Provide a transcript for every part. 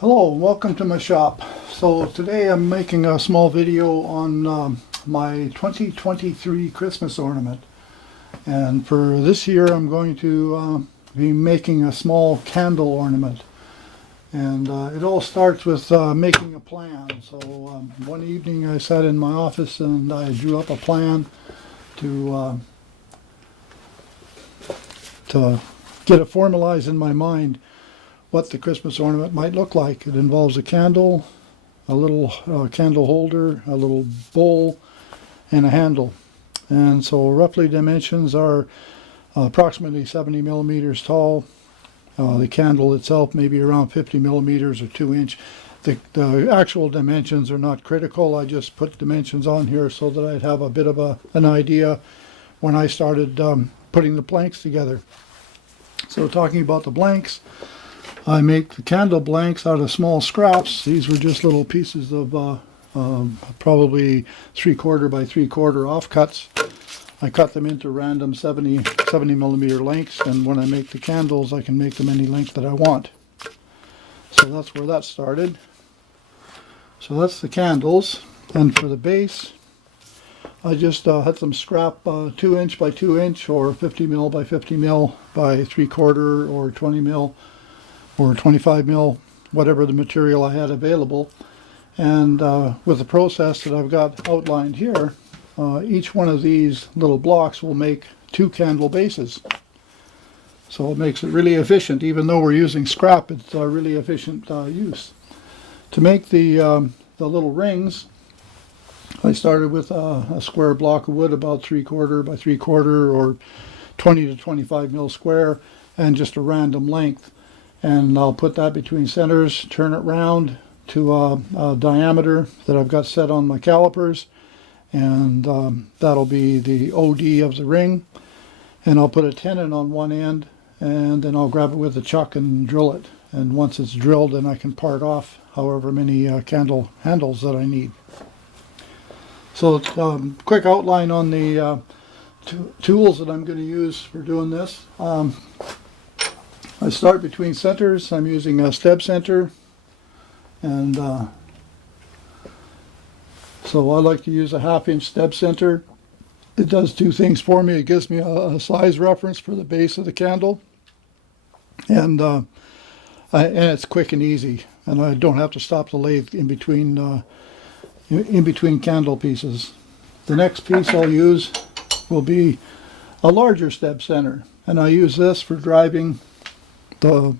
Hello, welcome to my shop. So today I'm making a small video on my 2023 Christmas ornament, and for this year I'm going to be making a small candle ornament, and it all starts with making a plan. So one evening I sat in my office and I drew up a plan to get it formalized in my mind what the Christmas ornament might look like. It involves a candle, a little candle holder, a little bowl, and a handle. And so roughly dimensions are approximately 70 millimeters tall. The candle itself may be around 50 millimeters or 2 inch. The actual dimensions are not critical. I just put dimensions on here so that I'd have a bit of an idea when I started putting the blanks together. So talking about the blanks, I make the candle blanks out of small scraps. These were just little pieces of probably 3/4 by 3/4 offcuts. I cut them into random 70 millimeter lengths, and when I make the candles I can make them any length that I want. So that's where that started. So that's the candles, and for the base I just had some scrap 2 inch by 2 inch or 50 mil by 50 mil by 3/4 or 20 mil or 25 mil, whatever the material I had available. And with the process that I've got outlined here, each one of these little blocks will make 2 candle bases. So it makes it really efficient. Even though we're using scrap, it's a really efficient use. To make the little rings, I started with a square block of wood about 3/4 by 3/4 or 20 to 25 mil square, and just a random length. And I'll put that between centers, turn it round to a diameter that I've got set on my calipers, and that'll be the OD of the ring. And I'll put a tenon on one end, and then I'll grab it with a chuck and drill it. And once it's drilled, then I can part off however many candle handles that I need. So quick outline on the tools that I'm going to use for doing this. I start between centers. I'm using a stab center, and so I like to use a 1/2 inch stab center. It does 2 things for me. It gives me a size reference for the base of the candle, and it's quick and easy, and I don't have to stop the lathe in between candle pieces. The next piece I'll use will be a larger stab center, and I use this for driving the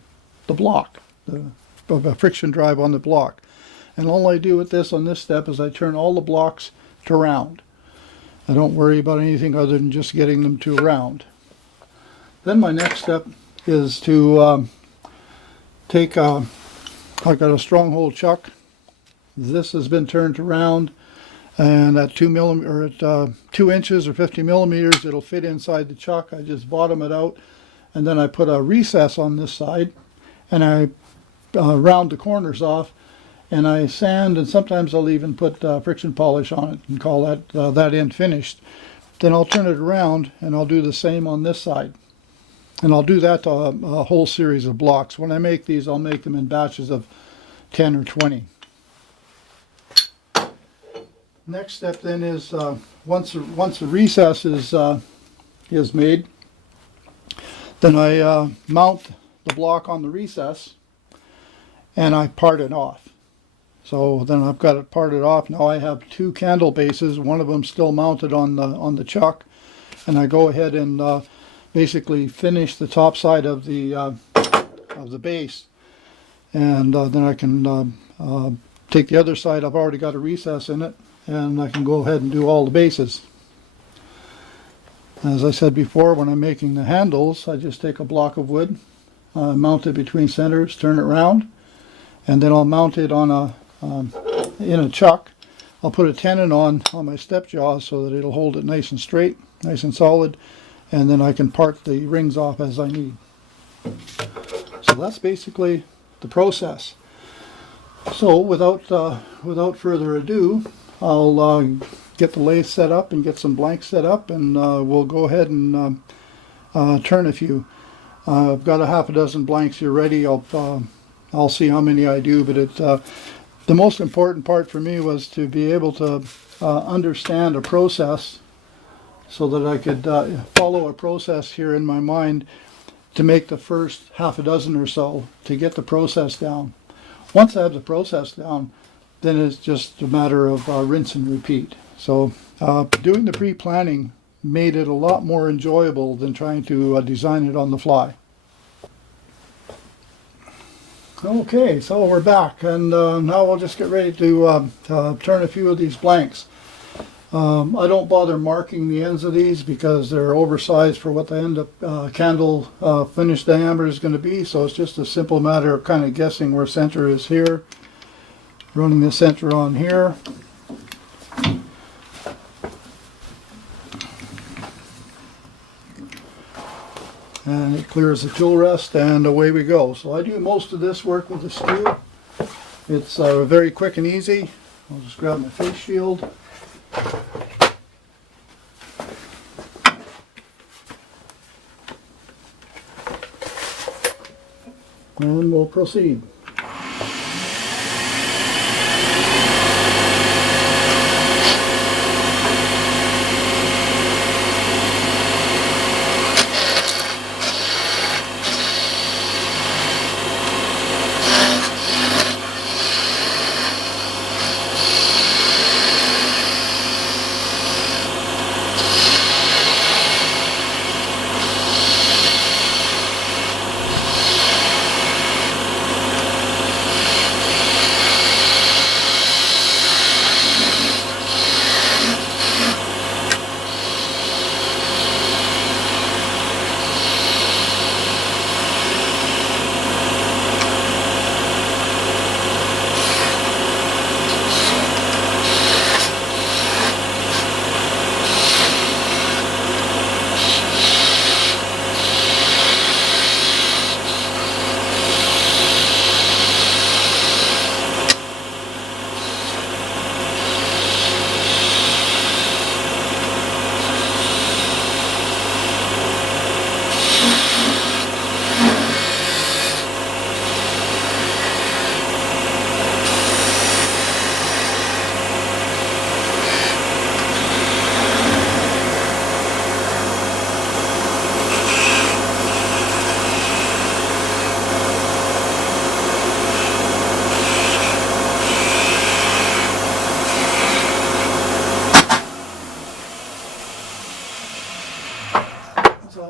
block, the friction drive on the block. And all I do with this on this step is I turn all the blocks to round. I don't worry about anything other than just getting them to round. Then my next step is to take I've got a stronghold chuck. This has been turned to round, and at 2 inches or 50 millimeters it'll fit inside the chuck. I just bottom it out, and then I put a recess on this side, and I round the corners off, and I sand, and sometimes I'll even put friction polish on it and call that end finished. Then I'll turn it around and I'll do the same on this side, and I'll do that to a whole series of blocks. When I make these, I'll make them in batches of 10 or 20. Next step then is once the recess is made, then I mount the block on the recess and I part it off. So then I've got it parted off. Now I have 2 candle bases, one of them still mounted on the chuck, and I go ahead and basically finish the top side of the base, and then I can take the other side. I've already got a recess in it, and I can go ahead and do all the bases. As I said before, when I'm making the handles, I just take a block of wood, mount it between centers, turn it round, and then I'll mount it on in a chuck. I'll put a tenon on my step jaws so that it'll hold it nice and straight, nice and solid, and then I can part the rings off as I need. So that's basically the process. So without further ado, I'll get the lathe set up and get some blanks set up, and we'll go ahead and turn a few. I've got a 6 blanks here ready. I'll I'll see how many I do, but the most important part for me was to be able to understand a process so that I could follow a process here in my mind to make the first half a dozen or so to get the process down. Once I have the process down, then it's just a matter of rinse and repeat. So doing the pre-planning made it a lot more enjoyable than trying to design it on the fly. Okay, so we're back, and now we'll just get ready to turn a few of these blanks. I don't bother marking the ends of these because they're oversized for what the end of candle finish diameter is going to be, so it's just a simple matter of kind of guessing where center is here, running the center on here. And it clears the tool rest, and away we go. So I do most of this work with the skew. It's very quick and easy. I'll just grab my face shield. And we'll proceed.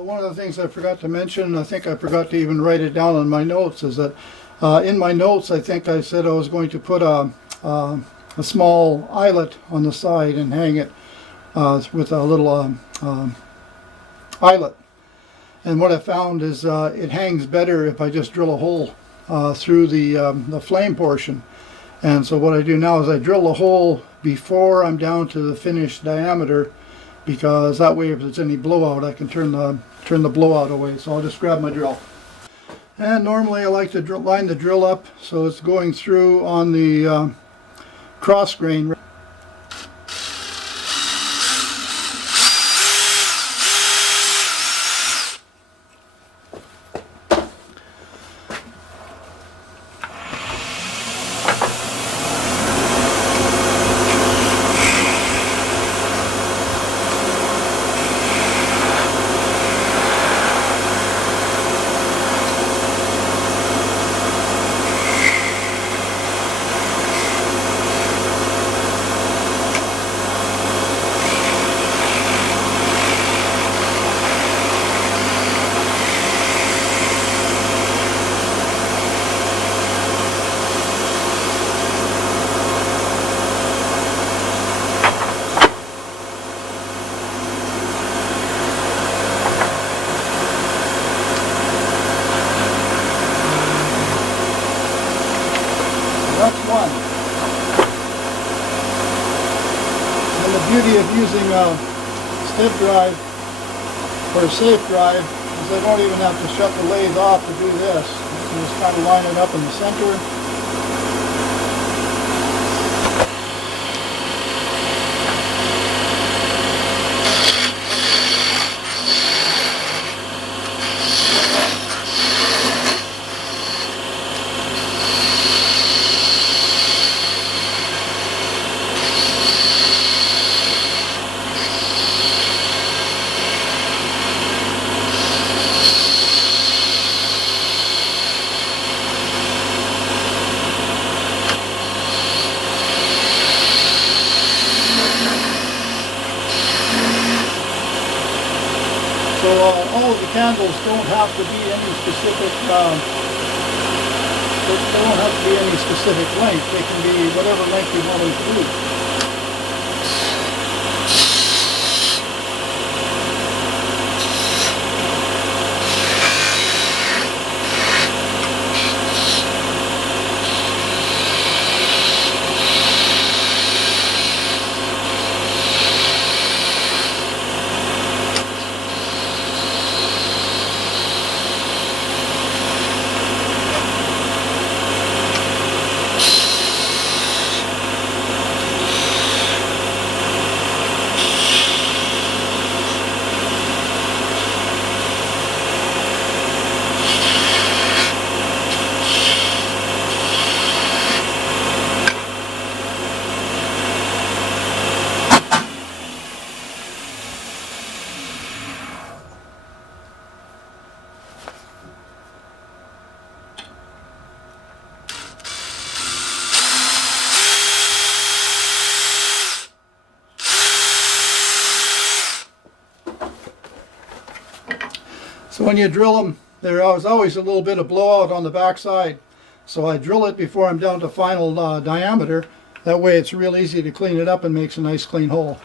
One of the things I forgot to mention, I think I forgot to even write it down in my notes, is that in my notes I think I said I was going to put a small eyelet on the side and hang it with a little eyelet. And what I found is it hangs better if I just drill a hole through the flame portion. And so what I do now is I drill a hole before I'm down to the finished diameter, because that way if there's any blowout I can turn the blowout away. So I'll just grab my drill. And normally I like to line the drill up so it's going through on the cross grain. That's one. And the beauty of using a stiff drive or a safe drive is I don't even have to shut the lathe off to do this. I can just kind of line it up in the center. candles don't have to be any specific. They don't have to be any specific length. They can be whatever length you want them to be. So when you drill them, there is always a little bit of blowout on the back side. So I drill it before I'm down to final diameter. That way it's real easy to clean it up and makes a nice clean hole.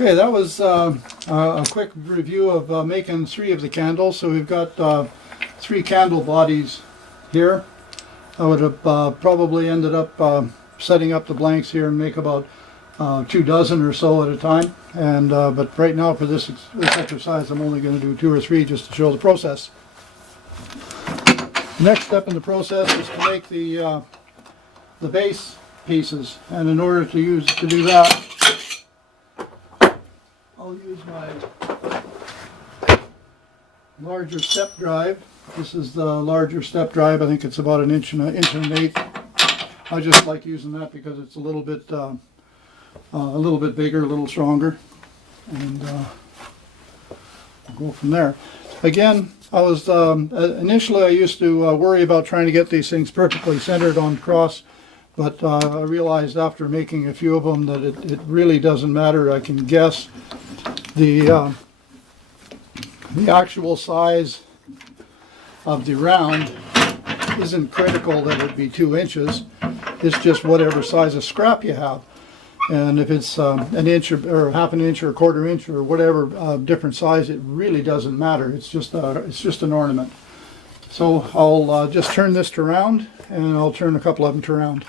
Okay, that was a quick review of making 3 of the candles. So we've got 3 candle bodies here. I would have probably ended up setting up the blanks here and make about 2 dozen or so at a time. And but right now for this exercise, I'm only going to do 2 or 3 just to show the process. The next step in the process is to make the base pieces, and in order to do that, I'll use my larger step drive. This is the larger step drive. I think it's about an inch and an 1/8. I just like using that because it's a little bit bigger, a little stronger, and I'll go from there. Again, I was initially I used to worry about trying to get these things perfectly centered on cross, but I realized after making a few of them that it really doesn't matter. I can guess the actual size of the round isn't critical that it be 2 inches. It's just whatever size of scrap you have. And if it's an inch or half an inch or a quarter inch or whatever different size, it really doesn't matter. It's just an ornament. So I'll just turn this to round, and I'll turn a couple of them to round.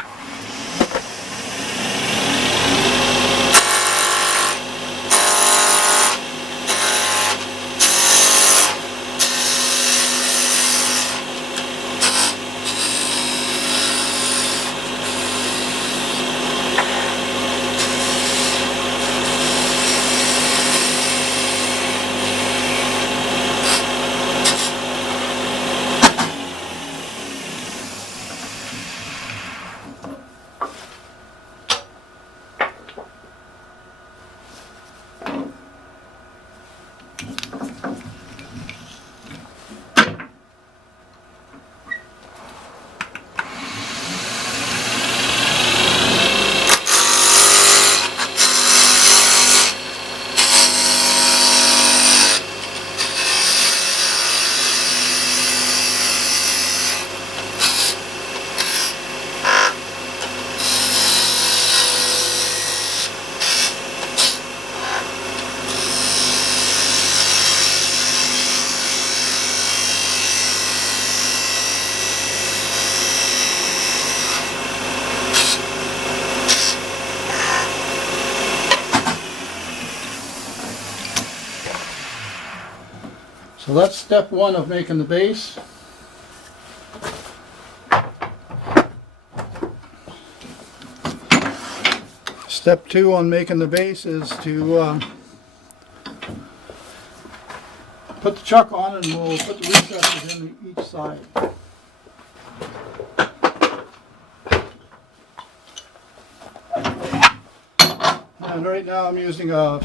So that's step one of making the base. Step two on making the base is to put the chuck on, and we'll put the recesses in each side. And right now I'm using a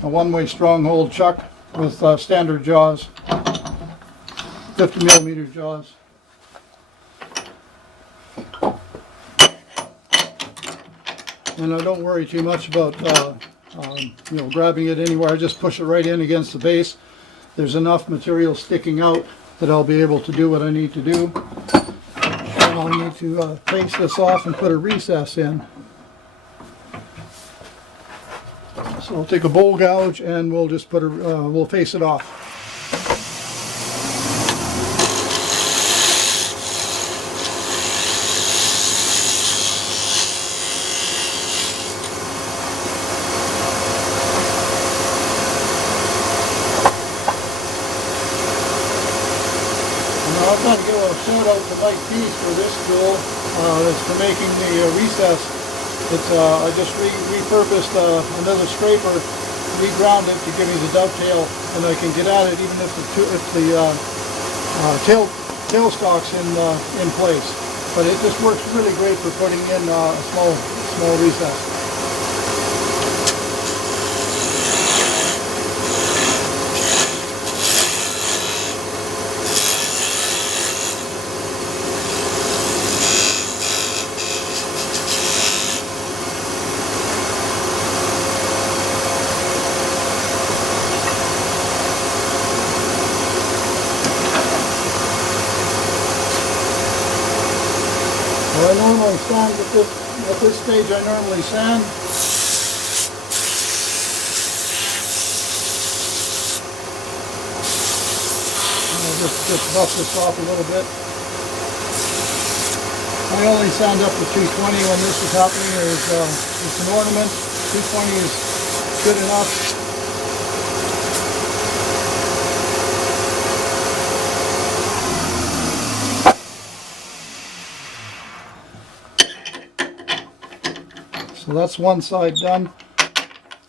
one-way stronghold chuck with standard jaws, 50mm jaws. And I don't worry too much about grabbing it anywhere. I just push it right in against the base. There's enough material sticking out that I'll be able to do what I need to do. And I'll need to face this off and put a recess in. So I'll take a bowl gouge and we'll just put we'll face it off. Now I've got to give a shout out to Mike Peace for this tool. It's for making the recess. I just repurposed another scraper, reground it to give me the dovetail, and I can get at it even if the tailstock's in place. But it just works really great for putting in a small recess. I normally sand at this stage. I normally sand. I'll just buff this off a little bit. I only sand up to 220 when this is happening. It's an ornament. 220 is good enough. So that's one side done.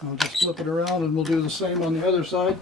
I'll just flip it around and we'll do the same on the other side.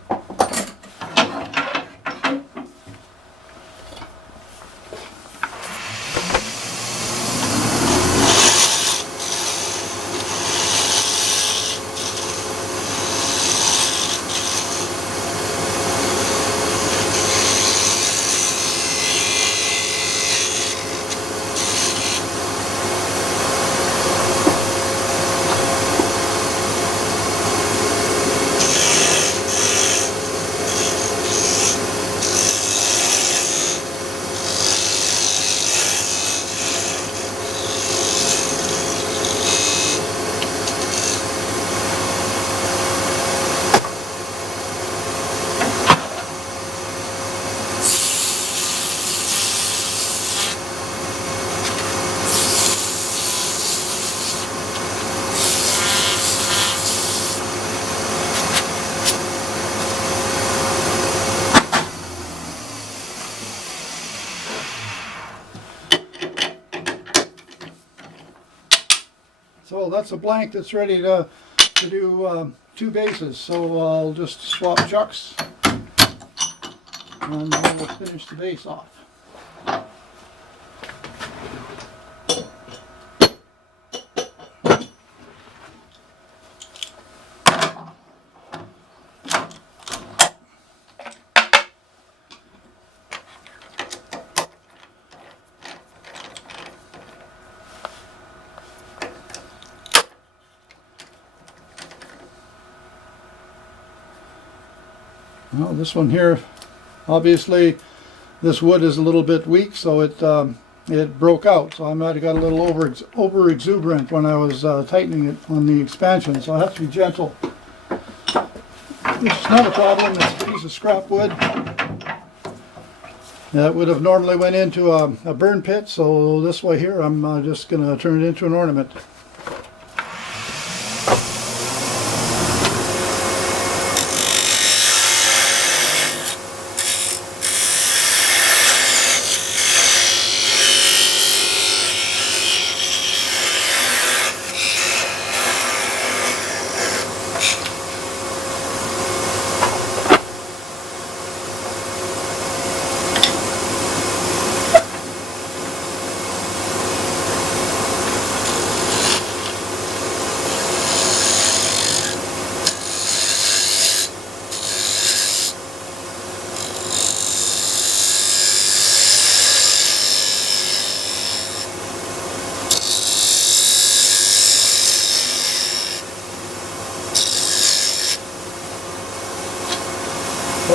So that's a blank that's ready to do two bases. So I'll just swap chucks and then we'll finish the base off. Well, this one here, obviously this wood is a little bit weak, so it broke out. So I might have got a little over exuberant when I was tightening it on the expansion, so I have to be gentle. This is not a problem. It's a piece of scrap wood that would have normally went into a burn pit, so this way here I'm just going to turn it into an ornament.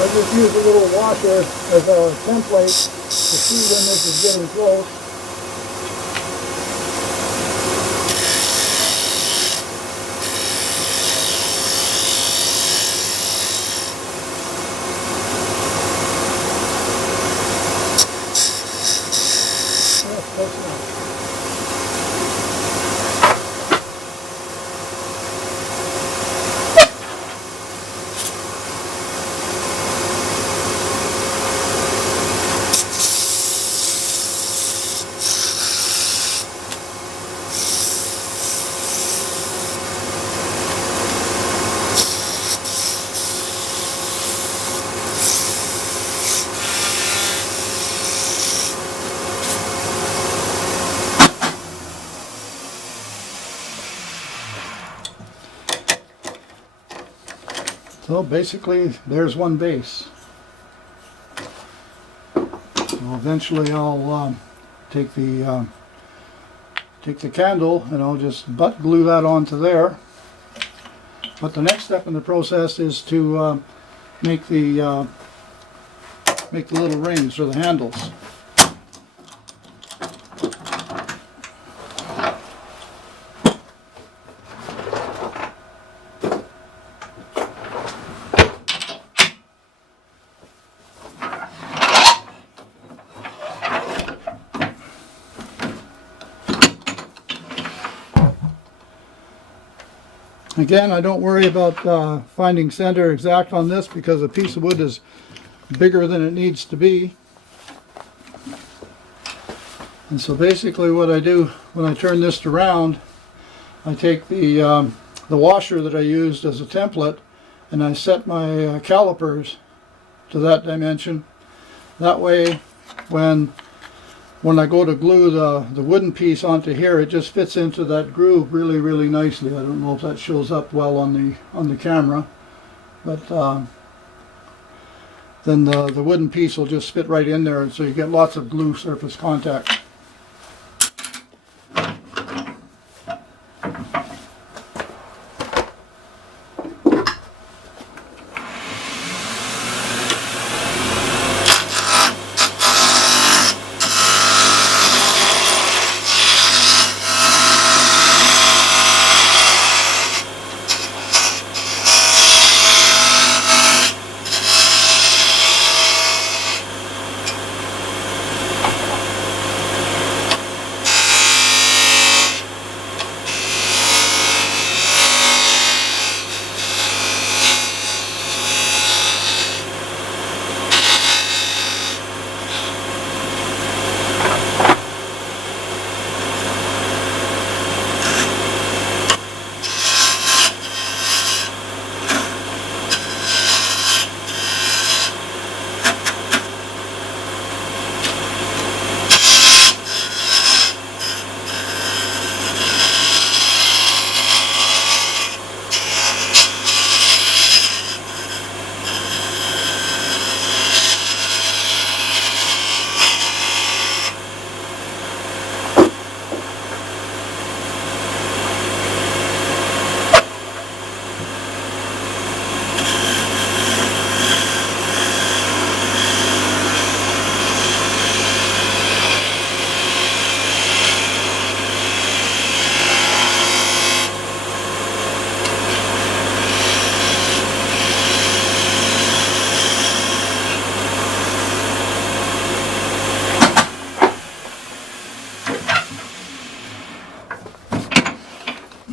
I just use a little washer as a template to see when this is getting close. So basically, there's one base. So eventually, I'll take the candle and I'll just butt glue that onto there. But the next step in the process is to make the little rings or the handles. Again, I don't worry about finding center exact on this because a piece of wood is bigger than it needs to be. And so basically what I do when I turn this around, I take the washer that I used as a template and I set my calipers to that dimension. That way when I go to glue the wooden piece onto here, it just fits into that groove really nicely. I don't know if that shows up well on the camera, but then the wooden piece will just fit right in there, and so you get lots of glue surface contact.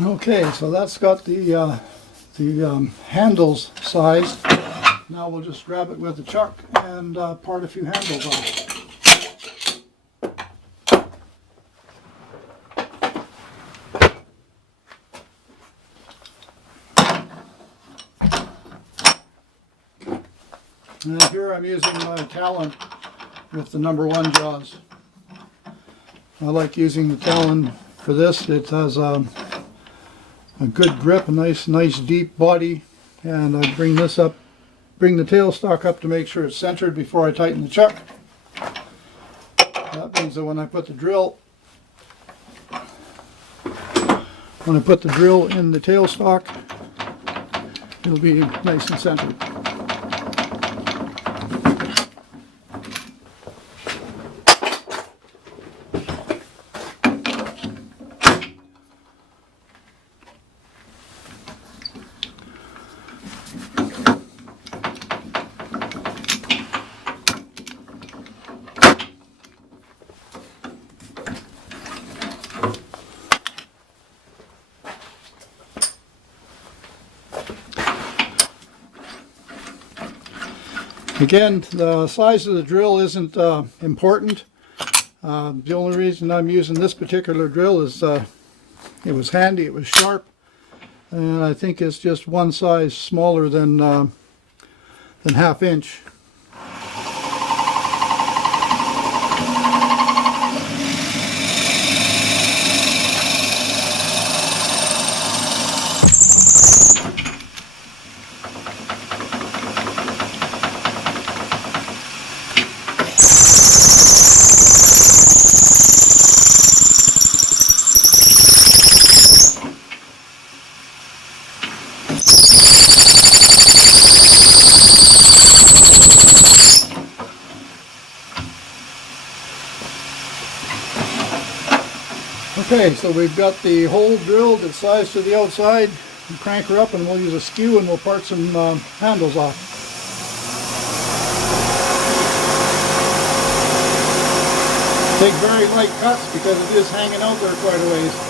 Okay, so that's got the handles sized. Now we'll just grab it with the chuck and part a few handles off. And here I'm using my Talon with the #1 jaws. I like using the Talon for this. It has a good grip, a nice deep body, and I bring the tailstock up to make sure it's centered before I tighten the chuck. That means that when I put the drill in the tailstock, it'll be nice and centered. Again, the size of the drill isn't important. The only reason I'm using this particular drill is it was handy, it was sharp, and I think it's just one size smaller than 1/2 inch. Okay, so we've got the hole drilled, it's sized to the outside. We'll crank her up and we'll use a skew and we'll part some handles off. Take very light cuts because it is hanging out there quite a ways.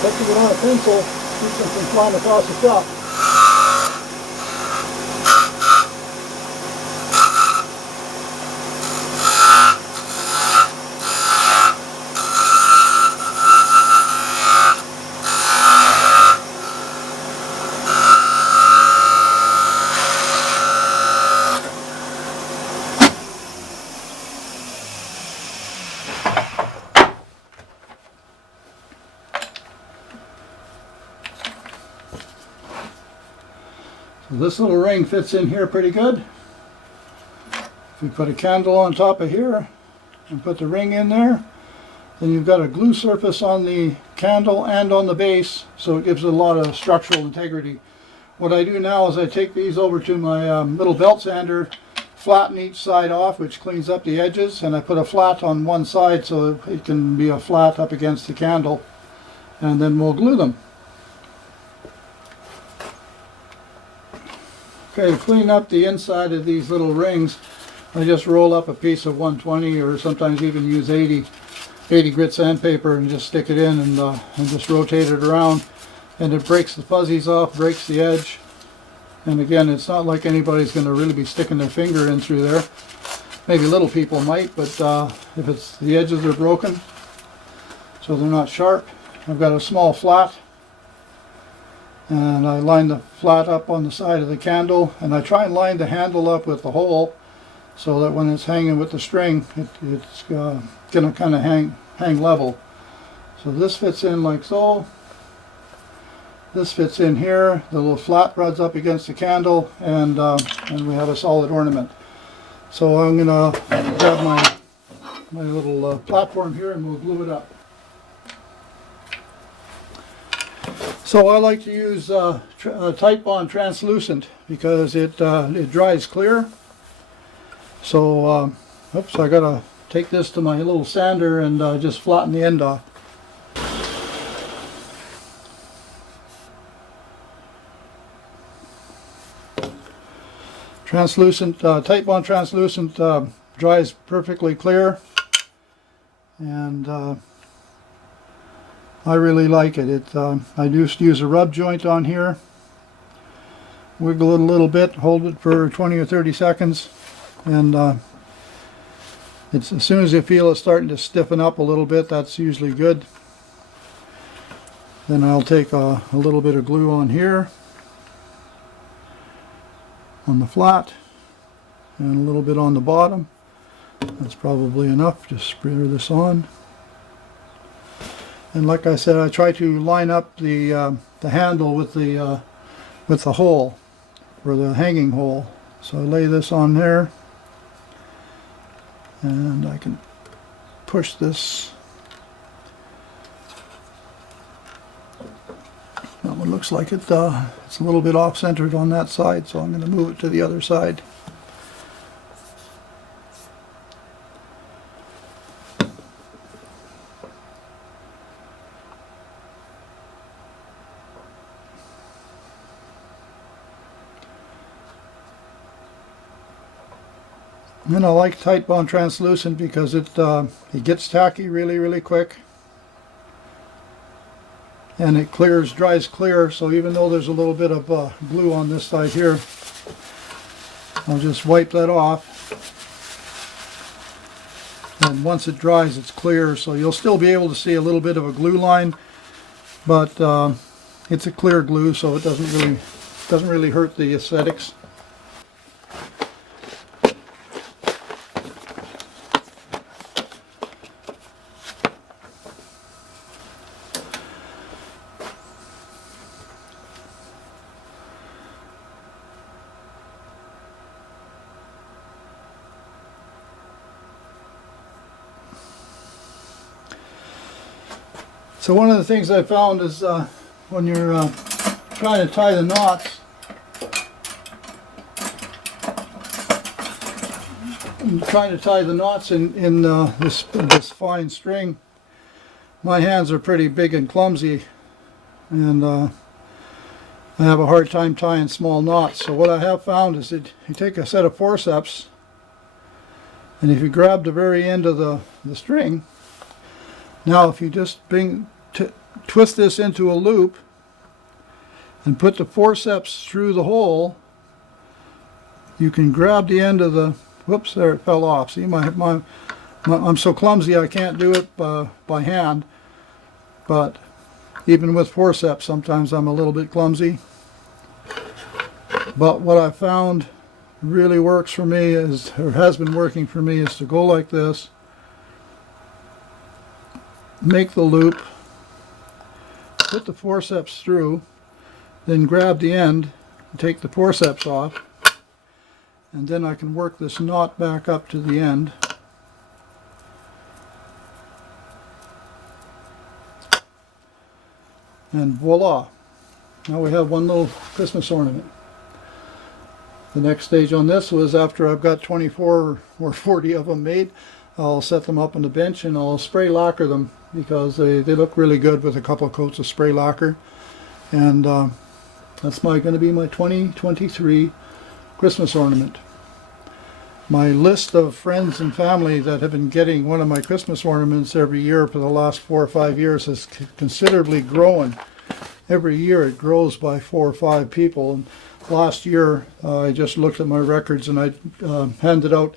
Touching it on a pencil keeps them from flying across the top. This little ring fits in here pretty good. If you put a candle on top of here and put the ring in there, then you've got a glue surface on the candle and on the base, so it gives it a lot of structural integrity. What I do now is I take these over to my little belt sander, flatten each side off, which cleans up the edges, and I put a flat on one side so it can be a flat up against the candle, and then we'll glue them. Okay, to clean up the inside of these little rings, I just roll up a piece of 120 or sometimes even use 80 grit sandpaper and just stick it in and just rotate it around, and it breaks the fuzzies off, breaks the edge. And again, it's not like anybody's going to really be sticking their finger in through there. Maybe little people might, but if it's the edges are broken, so they're not sharp. I've got a small flat, and I line the flat up on the side of the candle, and I try and line the handle up with the hole so that when it's hanging with the string, it's going to kind of hang level. So this fits in like so. This fits in here. The little flat runs up against the candle, and we have a solid ornament. So I'm going to grab my little platform here and we'll glue it up. So I like to use Titebond translucent because it dries clear. So oops, I gotta take this to my little sander and just flatten the end off. Translucent, Titebond translucent dries perfectly clear, and I really like it. I do use a rub joint on here, wiggle it a little bit, hold it for 20 or 30 seconds, and it's as soon as you feel it starting to stiffen up a little bit, that's usually good. Then I'll take a little bit of glue on here, on the flat, and a little bit on the bottom. That's probably enough. Just smear this on. And like I said, I try to line up the handle with the hole, or the hanging hole. So I lay this on there, and I can push this. That one looks like it's a little bit off-centered on that side, so I'm going to move it to the other side. And I like Titebond translucent because it gets tacky really quick, and it dries clear. So even though there's a little bit of glue on this side here, I'll just wipe that off, and once it dries, it's clear. So you'll still be able to see a little bit of a glue line, but it's a clear glue, so it doesn't really hurt the aesthetics. So one of the things I found is when you're trying to tie the knots, in this fine string, my hands are pretty big and clumsy, and I have a hard time tying small knots. So what I have found is that you take a set of forceps, and if you grab the very end of the string, now if you just twist this into a loop and put the forceps through the hole, you can grab the end of the, whoops, there it fell off. See, I'm so clumsy I can't do it by hand, but even with forceps sometimes I'm a little bit clumsy. But what I found really works for me is, or has been working for me, is to go like this, make the loop, put the forceps through, then grab the end and take the forceps off, and then I can work this knot back up to the end. And voila! Now we have one little Christmas ornament. The next stage on this was, after I've got 24 or 40 of them made, I'll set them up on the bench and I'll spray lacquer them, because they look really good with a couple of coats of spray lacquer. And that's going to be my 2023 Christmas ornament. My list of friends and family that have been getting one of my Christmas ornaments every year for the last 4 or 5 years has considerably grown. Every year it grows by 4 or 5 people. And last year I just looked at my records and I handed out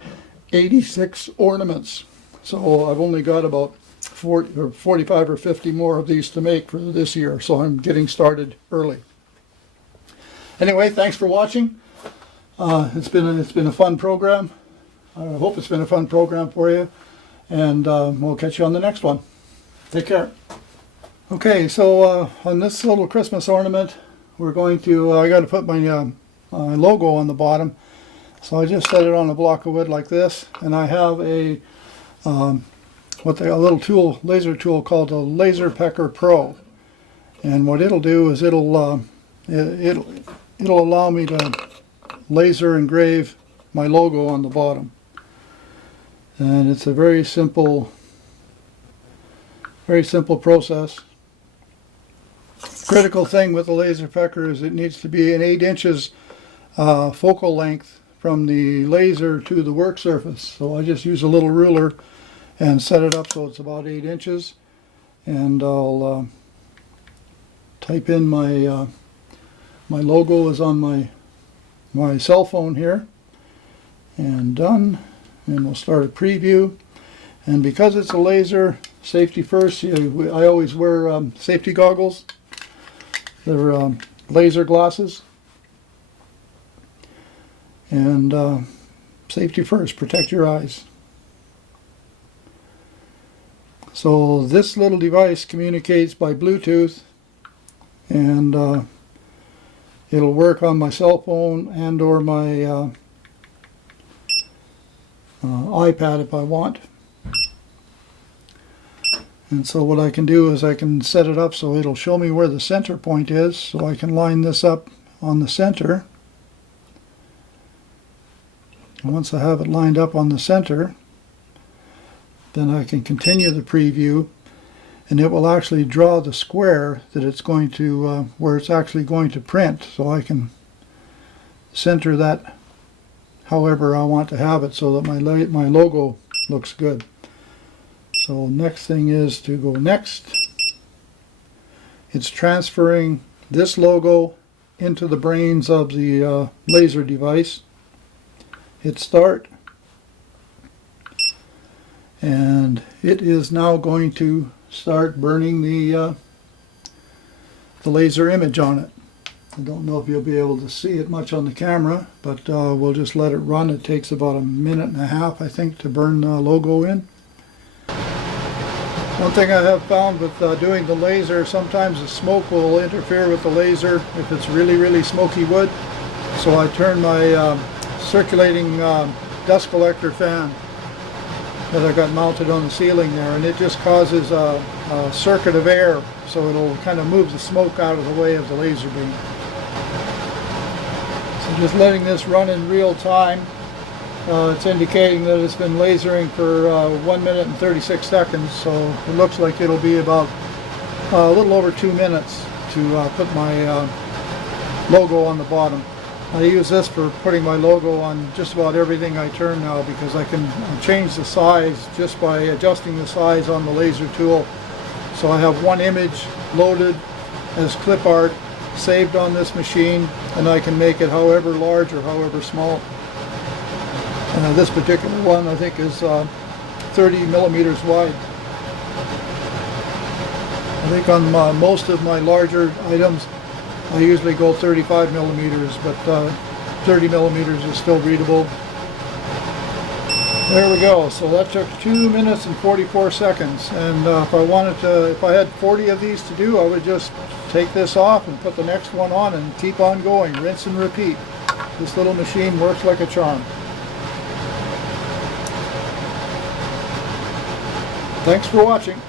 86 ornaments. So I've only got about 40 or 45 or 50 more of these to make for this year, so I'm getting started early. Anyway, thanks for watching. It's been a fun program. I hope it's been a fun program for you, and we'll catch you on the next one. Take care. Okay, so on this little Christmas ornament, we're going to, I got to put my logo on the bottom, so I just set it on a block of wood like this, and I have a little tool, laser tool called a Laser Pecker Pro, and what it'll do is it'll allow me to laser engrave my logo on the bottom, and it's a very simple process. Critical thing with the Laser Pecker is it needs to be an 8 inches focal length from the laser to the work surface. So I just use a little ruler and set it up so it's about 8 inches, and I'll type in my logo is on my cell phone here, and done. And we'll start a preview. And because it's a laser, safety first, I always wear safety goggles. They're laser glasses, and Safety first, protect your eyes. So this little device communicates by Bluetooth, and it'll work on my cell phone and or my iPad if I want. And so what I can do is I can set it up so it'll show me where the center point is, so I can line this up on the center. And once I have it lined up on the center, then I can continue the preview, and it will actually draw the square that it's going to, where it's actually going to print, so I can center that however I want to have it so that my logo looks good. So next thing is to go next. It's transferring this logo into the brains of the laser device. Hit start, and it is now going to start burning the laser image on it. I don't know if you'll be able to see it much on the camera, but we'll just let it run. It takes about 1.5 minutes, I think, to burn the logo in. One thing I have found with doing the laser, sometimes the smoke will interfere with the laser if it's really, really smoky wood. So I turn my circulating dust collector fan that I got mounted on the ceiling there, and it just causes a circuit of air, so it'll kind of move the smoke out of the way of the laser beam. So just letting this run in real time, it's indicating that it's been lasering for 1 minute and 36 seconds, so it looks like it'll be about a little over 2 minutes to put my logo on the bottom. I use this for putting my logo on just about everything I turn now, because I can change the size just by adjusting the size on the laser tool. So I have one image loaded as clip art saved on this machine, and I can make it however large or however small. This particular one I think is 30 millimeters wide. I think on most of my larger items I usually go 35 millimeters, but 30 millimeters is still readable. There we go. So that took 2 minutes and 44 seconds. And if I had 40 of these to do, I would just take this off and put the next one on and keep on going, rinse and repeat. This little machine works like a charm. Thanks for watching.